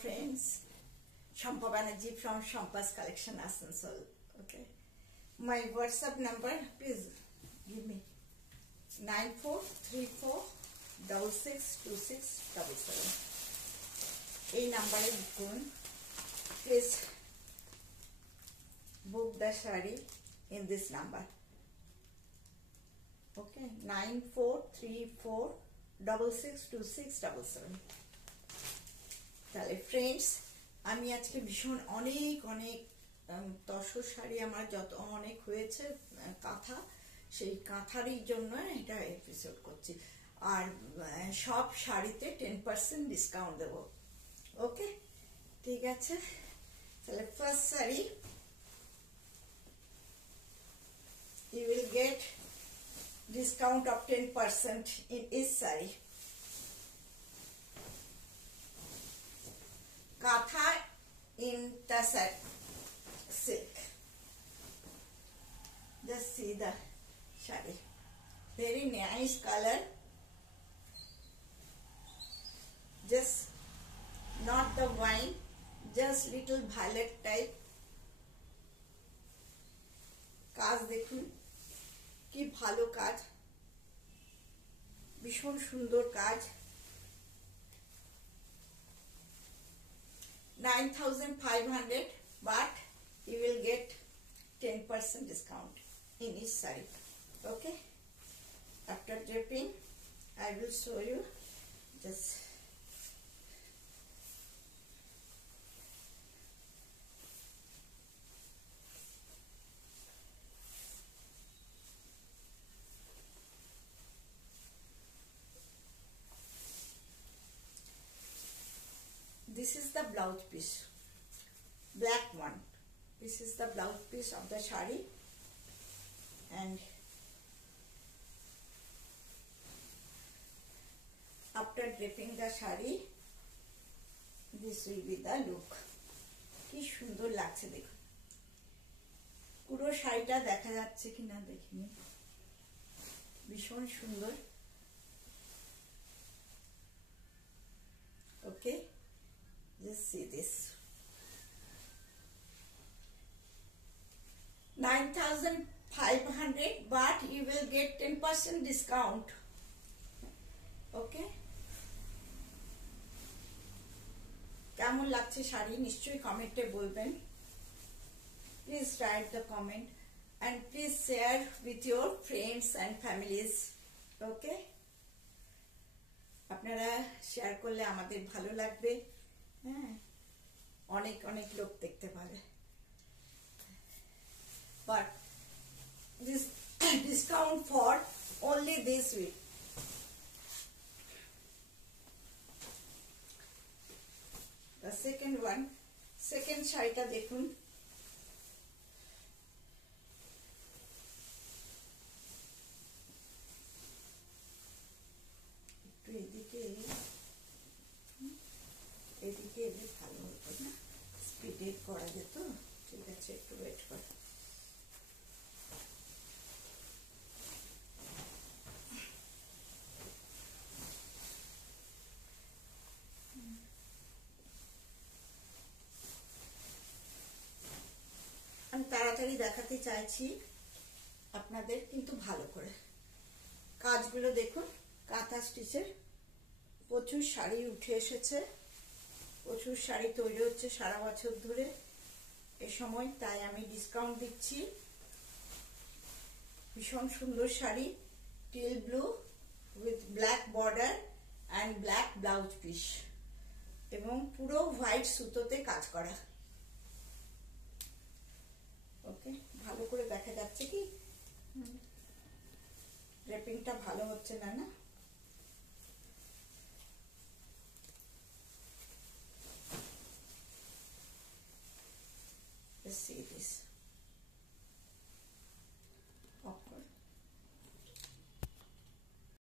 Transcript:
friends, Shampa Banerjee from Shampa's Collection, Asansol. Okay, my WhatsApp number, please give me 9434662677. এই নাম্বারে লিখুন, please book the saree in this number. Okay, 9434662677. তাহলে ফ্রেন্ডস, আমি আজকে ভীষণ অনেক তসর শাড়ি আমার যত অনেক হয়েছে কাঁথা, সেই কাঁথারই জন্য এটা এপিসোড করছি। আর সব শাড়িতে 10% ডিসকাউন্ট দেবো। ওকে, ঠিক আছে। তাহলে ফার্স্ট sari, you will get discount of 10% in each saree. Katha in Tasar silk. Just see the saree. Very nice color. Just not the wine, just little violet type. কাজ দেখুন কি ভালো কাজ, ভীষণ সুন্দর কাজ। 9500, but you will get 10% discount in each saree. Okay, after draping I will show you. Just this is the blouse piece, black one. This is the blouse piece of the saree, and after draping the saree, this will be the look. কি সুন্দর লাগছে দেখুন। পুরো শাড়িটা দেখা যাচ্ছে কিনা দেখিনি, ভীষণ সুন্দর। ওকে, just see this. 9500, but you will get 10% discount. Okay, কেমন লাগছে শাড়ি নিশ্চয়ই কমেন্টে বলবেন। Please write the comment and please share with your friends and families. Okay, আপনারা শেয়ার করলে আমাদের ভালো লাগবে। হ্যাঁ, অনেক লোক দেখতে পাবে। But this discount for only this week. The second one, second শাড়িটা দেখুন। একটু এদিকে এলে ভালো হতো না, স্পিডে করা যেত। ঠিক আছে, একটু ওয়েট কর। আমি তাড়াতাড়ি দেখাতে চাইছি আপনাদের, কিন্তু ভালো করে কাজগুলো দেখুন। কাঁথা স্টিচের প্রচুর শাড়ি উঠে এসেছে, প্রচুর শাড়ি তৈরি হচ্ছে সারা বছর ধরে এ সময়, তাই আমি ডিসকাউন্ট দিচ্ছি। ভীষণ সুন্দর sari, teal blue with black border and black blouse piece, এবং পুরো হোয়াইট সুতোতে কাজ করা। ওকে, ভালো করে দেখা যাচ্ছে কি? ড্রেপিংটা ভালো হচ্ছে না, না? Let's see this.